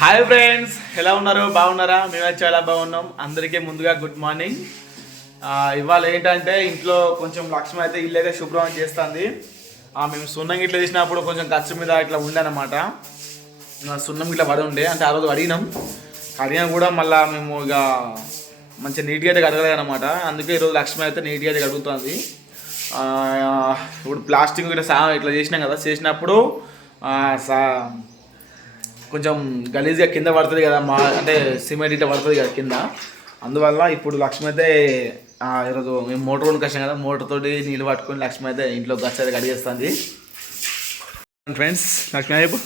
Hi friends ఎలా ఉన్నారు? బాగున్నారా? మేమైతే చాలా బాగున్నాం. అందరికీ ముందుగా గుడ్ మార్నింగ్ ఇవాళ ఏంటంటే ఇంట్లో కొంచెం లక్ష్మి అయితే ఇల్లు అయితే శుభ్రం చేస్తుంది. మేము సున్నం ఇట్లా తీసినప్పుడు కొంచెం ఖర్చు మీద ఇట్లా ఉండనమాట. సున్నం ఇట్లా పడి ఉండే. అంటే ఆ రోజు అడిగినాం అడిగినా కూడా మళ్ళీ మేము ఇక మంచిగా నీట్గా అయితే కడగలేదు అనమాట అందుకే ఈరోజు లక్ష్మి అయితే నీట్గా అయితే కడుగుతుంది. ఇప్పుడు ప్లాస్టిక్ ఇట్లా సా ఇట్లా చేసినాం కదా. చేసినప్పుడు సా కొంచెం గలీజ్గా కింద పడుతుంది కదా మా అంటే సిమెంట్ ఇట్లా పడుతుంది కదా కింద. అందువల్ల ఇప్పుడు లక్ష్మి అయితే ఈరోజు మేము మోటార్ కొనుక్కు వచ్చాం కదా మోటార్ తోటి నీళ్ళు పట్టుకొని లక్ష్మి అయితే ఇంట్లో గచ్చ అయితే కడిగేస్తుంది. ఫ్రెండ్స్ లక్ష్మి అయిపో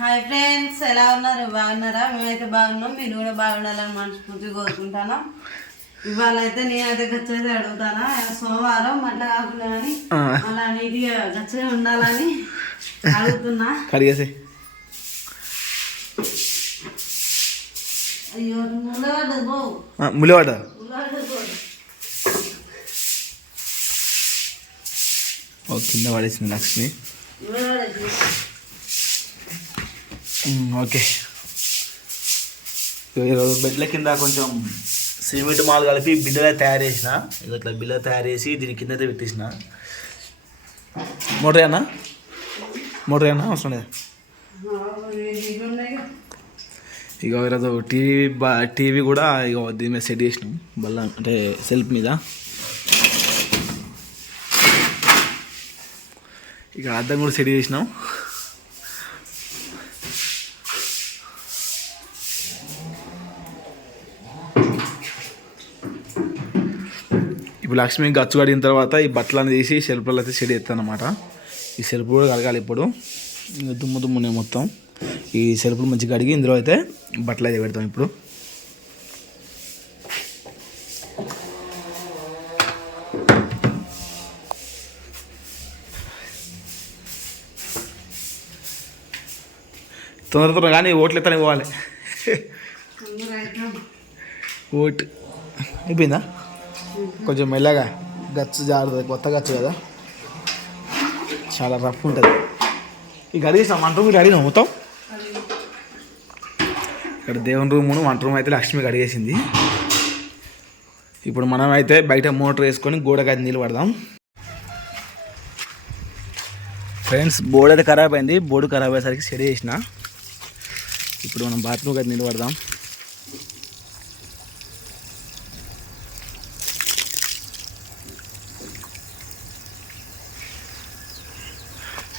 హాయ్ ఫ్రెండ్స్ ఎలా ఉన్నారు? బాగున్నారా? మేమైతే బాగున్నాం మీరు కూడా బాగుండాలని మనస్ఫూర్తిగా కోరుకుంటాను. ఇవాళ అయితే నేనైతే గచ్చైతే అడుగుతానా సోమవారం మళ్ళీ కాకుండా కానీ అలా నీట్గా గచ్చగా ఉండాలని అడుగుతున్నా. కడిగేసి ములివాడ ఓ కింద పడేసింది లక్ష్మి ఓకే ఈరోజు బెడ్ల కింద కొంచెం సిమెంట్ మాల్ కలిపి బిల్లలు తయారు చేసిన. ఇక ఇట్లా బిల్ల తయారు చేసి దీని కింద పెట్టేసిన. మోటర్ అన్నా మోటర్ అన్నా అవసరం లేదు ఇవి ఉన్నాయి కదా. ఇక ఈరోజు టీవీ బా టీవీ కూడా ఇక దీని మీద సెట్ చేసినాం. బల్ల అంటే సెల్ఫ్ మీద. ఇక అద్దం కూడా సెట్ చేసినాం. ఇప్పుడు లక్ష్మి గచ్చు కడిగిన తర్వాత ఈ బట్టలను తీసి షెల్ఫ్లలో అయితే సెట్ చేస్తాను అనమాట ఈ సెల్ఫ్ కూడా కడగాలి ఇప్పుడు. ఇంకా దుమ్ము దుమ్ము మొత్తం. ఈ సెల్ఫ్లు మంచిగా కడిగి ఇందులో అయితే బట్టలు అయితే పెడతాం ఇప్పుడు. తొందర తొందర కానీ ఓట్లు ఎత్తనే పోవాలి. ఓట్. అయిపోయిందా? కొంచెం మెల్లగా గచ్చు జారుతుంది కొత్త గచ్చు కదా. చాలా రఫ్ ఉంటుంది. ఇక అడిగిస్తాం అంటూ మీరు అడిగినాం మొత్తం? ఇక్కడ దేవుని రూమును వంట రూమ్ అయితే లక్ష్మి కడిగేసింది ఇప్పుడు మనం అయితే బయట మోటార్ వేసుకొని గోడకి అయితే నీళ్ళు పడదాం. ఫ్రెండ్స్ బోర్డు అయితే ఖరాబ్ అయింది. బోర్డు ఖరాబ్ అయ్యేసరికి సెడీ చేసిన ఇప్పుడు మనం బాత్రూమ్కి అయితే నీళ్ళు పడదాం.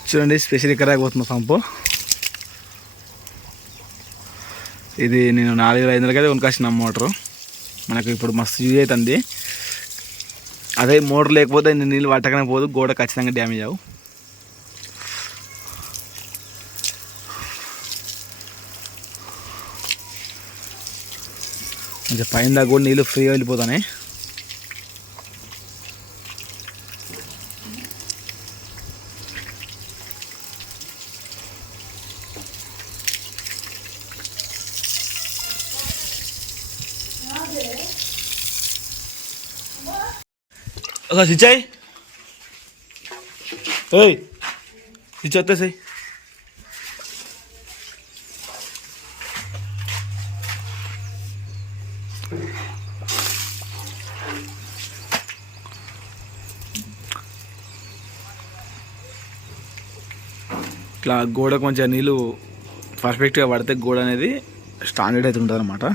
చూడండి స్పెషల్ ఇక్కడ పోతుంది పంపు? ఇది నేను నాలుగు వేల ఐదు వందలకైతే కొనుకొచ్చిన మోటరు. మనకు ఇప్పుడు మస్తు యూజ్ అవుతుంది అదే మోటార్ లేకపోతే నీళ్ళు పట్టకనే పోదు గోడ ఖచ్చితంగా డ్యామేజ్ అవు ఇంకా పైన దాకా కూడా నీళ్ళు ఫ్రీగా వెళ్ళిపోతాయి ఒక స్విచ్ అయ్యి ఓయ్ స్విచ్ వచ్చేసాయి ఇట్లా గోడ కొంచెం నీళ్ళు పర్ఫెక్ట్గా పడితే గోడ అనేది స్టాండర్డ్ అయితే ఉంటుంది అనమాట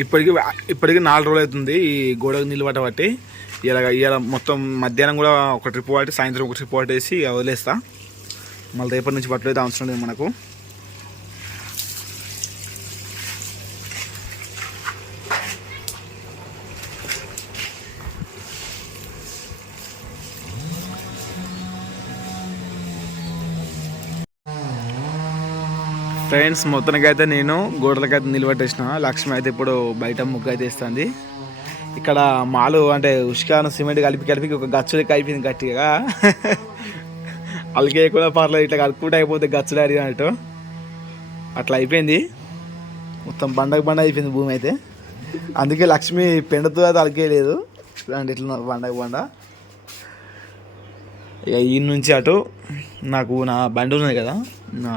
ఇప్పటికి ఇప్పటికి నాలుగు రోజులు అవుతుంది ఈ గోడకు నీళ్ళు పట్టబట్టి ఇలా ఇలా మొత్తం మధ్యాహ్నం కూడా ఒక ట్రిప్ పట్టి సాయంత్రం ఒక ట్రిప్ పట్టేసి వదిలేస్తా. మళ్ళీ రేపటి నుంచి పట్టలేదు అవసరం లేదు మనకు. ఫ్రెండ్స్ మొత్తానికి అయితే నేను గోడలకైతే నిలబెట్టేసిన. లక్ష్మి అయితే ఇప్పుడు బయట ముగ్గు అయితే ఇస్తుంది ఇక్కడ మాలు అంటే ఉష్కాను సిమెంట్ కలిపి కలిపి ఒక గచ్చుడి కలిపింది గట్టిగా. కూడా పర్లేదు ఇట్లా కలుపుకుంటే అయిపోతే గచ్చుడు అడిగినట్టు అట్లా అయిపోయింది. మొత్తం బండకు బండ అయిపోయింది భూమి అయితే. అందుకే లక్ష్మి పెండతో అయితే అలకేయలేదు చూడండి ఇట్లా బండకు బండ. ఇక ఈ నుంచి అటు నాకు నా బండి ఉన్నది కదా నా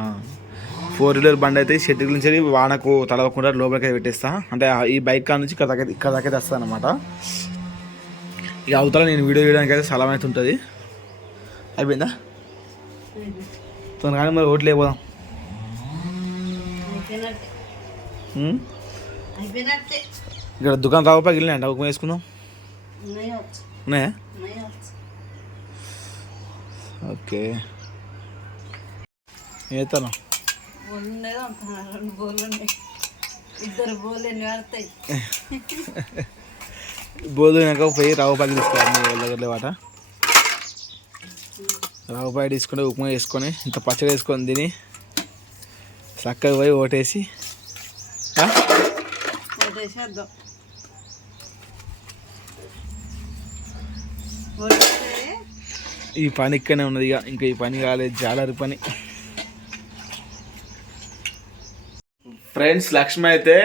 ఫోర్ వీలర్ బండి అయితే షెడ్ నుంచి వానకు తడవకుండా లోపలికి పెట్టేస్తా. అంటే ఈ బైక్ కాడ నుంచి ఇక్కడ దాకా ఇక్కడ దాకా తెస్తాను అనమాట ఇక అవతల నేను వీడియో చేయడానికి అయితే స్థలం అయితే ఉంటుంది. అయిపోయిందా? తొందరగానే మరి ఓట్లు? అయిపోయినట్టే. ఇక్కడ దుకాణం రావపాకి వెళ్ళినా ఉప్మా వేసుకుందాం. ఉన్నాయో ఓకే. ఏతాను బోల్ ఉండేది అంత రెండు బోర్లు ఉన్నాయి ఇద్దరు బోర్లు ఎన్ని పడతాయి బోధునాక పోయి రావుపాకి తీసుకోవాలి మీ వాళ్ళ దగ్గర వాట. రావుపాకి తీసుకుంటే ఉప్మా వేసుకొని ఇంత పచ్చడి వేసుకొని తిని చక్కగా పోయి ఓటేసి ఈ పని ఇక్కడనే ఉన్నది ఇక ఇంకా ఈ పని కాలేదు జాలరి పని. ఫ్రెండ్స్ లక్ష్మి అయితే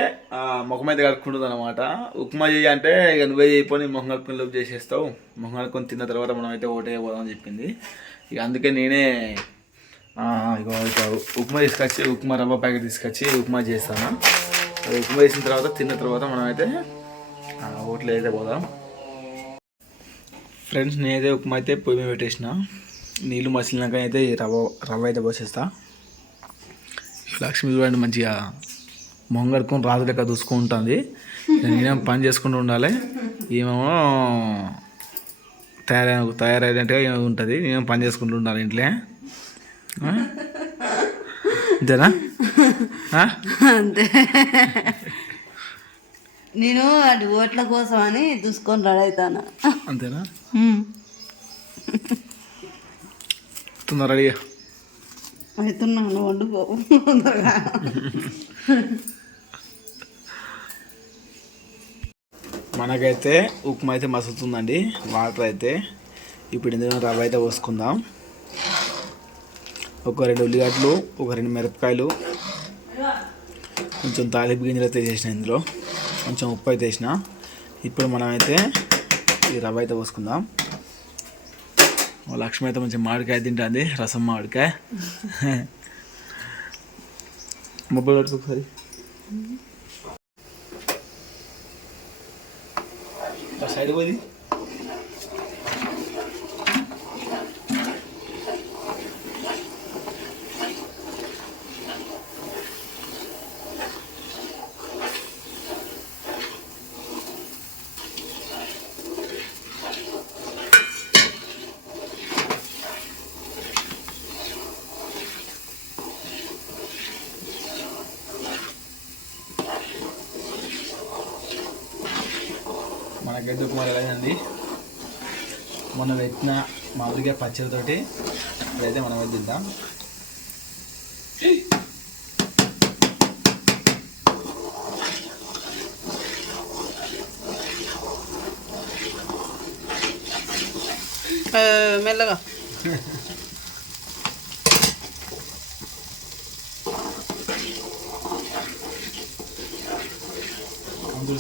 ముఖం అయితే కడుక్కుంటుంది అనమాట ఉప్మా చేయి అంటే ఇక నువ్వే చేయపోయి మొహం కడుక్కొని లోపు చేసేస్తావు. మొహం కడుక్కొని తిన్న తర్వాత మనం అయితే ఓటే అని చెప్పింది. ఇక అందుకే నేనే ఇక ఉప్మా తీసుకొచ్చి ఉప్మా రవ్వ ప్యాకెట్ తీసుకొచ్చి ఉప్మా చేస్తాను. ఉప్మా చేసిన తర్వాత తిన్న తర్వాత మనం అయితే ఓట్లు అయితే పోదాం. ఫ్రెండ్స్ నేనైతే ఉప్మా అయితే పొయ్యి మీద పెట్టేసిన. నీళ్ళు మసిలినాక అయితే రవ్వ రవ్వ అయితే పోసేస్తా. లక్ష్మి చూడండి మంచిగా మొహం కడుక్కొని రాజు లెక్క చూసుకుంటుంది. నేనేమో పని చేసుకుంటూ ఉండాలి. ఏమేమో తయారైన తయారైనట్టుగా ఏమో ఉంటుంది. నేనేమో పని చేసుకుంటూ ఉండాలి ఇంట్లో? అంతేనా? అంతే. నేను అటు ఓట్ల కోసం అని చూసుకొని రెడీ అవుతాను అంతేనా? తొందర రెడీగా అవుతున్నాను వండుకో. మనకైతే ఉప్మా అయితే మసులుతుందండి వాటర్ అయితే ఇప్పుడు ఇందులో రవ్వ అయితే పోసుకుందాం. ఒక రెండు ఉల్లిగడ్డలు ఒక రెండు మిరపకాయలు కొంచెం తాలింపు గింజలు అయితే చేసిన ఇందులో. కొంచెం ఉప్పు అయితే వేసిన ఇప్పుడు మనం అయితే ఈ రవ్వ అయితే పోసుకుందాం లక్ష్మి అయితే మంచి మామిడికాయ తింటుంది రసం మామిడికాయ. మొబైల్ పట్టుకో ఒకసారి. సైడ్ పోయి మనకైతే ఎలాగండి మొన్న పెట్టిన మామిడికాయ పచ్చడితోటి ఇదైతే మనం తిందాం. మెల్లగా. అందరూ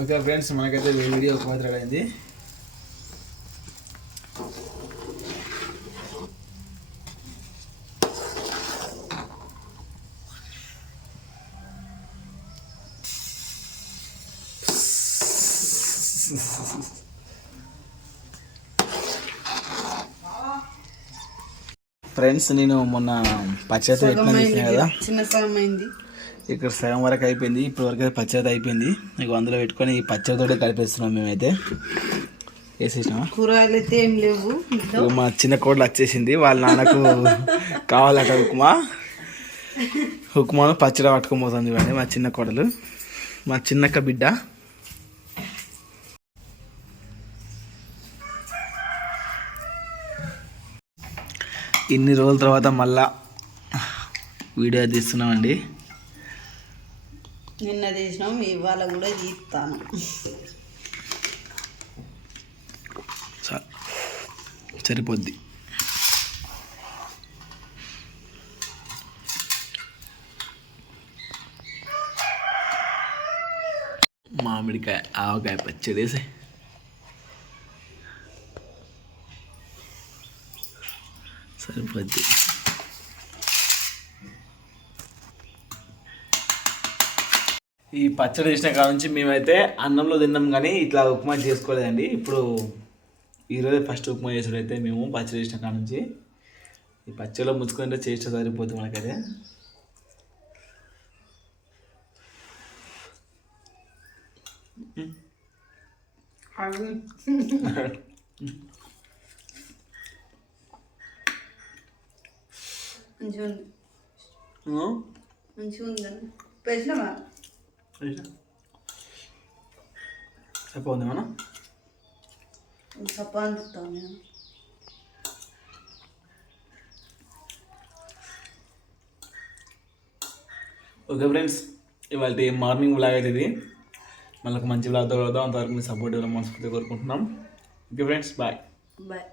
ఓకే ఫ్రెండ్స్ మనకైతే వీడియో ఒక మాత్రం అయింది. ఫ్రెండ్స్ నేను మొన్న పచ్చడి సగం పెట్టిన కదా? చిన్న సగం అయింది. ఇక్కడ సగం వరకు అయిపోయింది ఇప్పటివరకు వరకు పచ్చడి అయిపోయింది. మీకు అందులో పెట్టుకొని ఈ పచ్చడితోటి కలిపేస్తున్నాం మేమైతే. కూరగాయలు అయితే ఏం లేవు. మా చిన్న కోడలు వచ్చేసింది వాళ్ళ నాన్నకు కావాలట ఉప్మా. ఉప్మాను పచ్చడి పట్టుకొని పోతుంది ఇవన్నీ మా చిన్న కోడలు. మా చిన్నక్క బిడ్డ. ఇన్ని రోజుల తర్వాత మళ్ళా వీడియో తీస్తున్నామండి. నిన్న తీసినాం ఇవాళ కూడా తీస్తాను. సరిపోద్ది. మామిడికాయ ఆవకాయ పచ్చడేసే సరిపోద్ది. ఈ పచ్చడి చేసిన కాడ నుంచి మేమైతే అన్నంలో తిన్నాం కానీ ఇట్లా ఉప్మా చేసుకోలేదండి. ఇప్పుడు ఈరోజు ఫస్ట్ ఉప్మా చేసుడు అయితే మేము పచ్చడి చేసిన కాడ నుంచి. ఈ పచ్చడిలో ముంచుకుంటే చేస్తే సరిపోతుంది మనకైతే. మంచిగా ఉంది? మంచిగా పెంచినావా చేసినా? సరిపోతుంది మనం అనిపిస్తాను నేను ఓకే ఫ్రెండ్స్ ఇవాళ మార్నింగ్ వ్లాగ్ అయితే ఇది. మళ్ళీ మంచి వ్లాగ్తో కలుద్దాం. అంతవరకు మీ సపోర్ట్ ఇవ్వడం మనస్ఫూర్తిగా కోరుకుంటున్నాం. Okay friends bye bye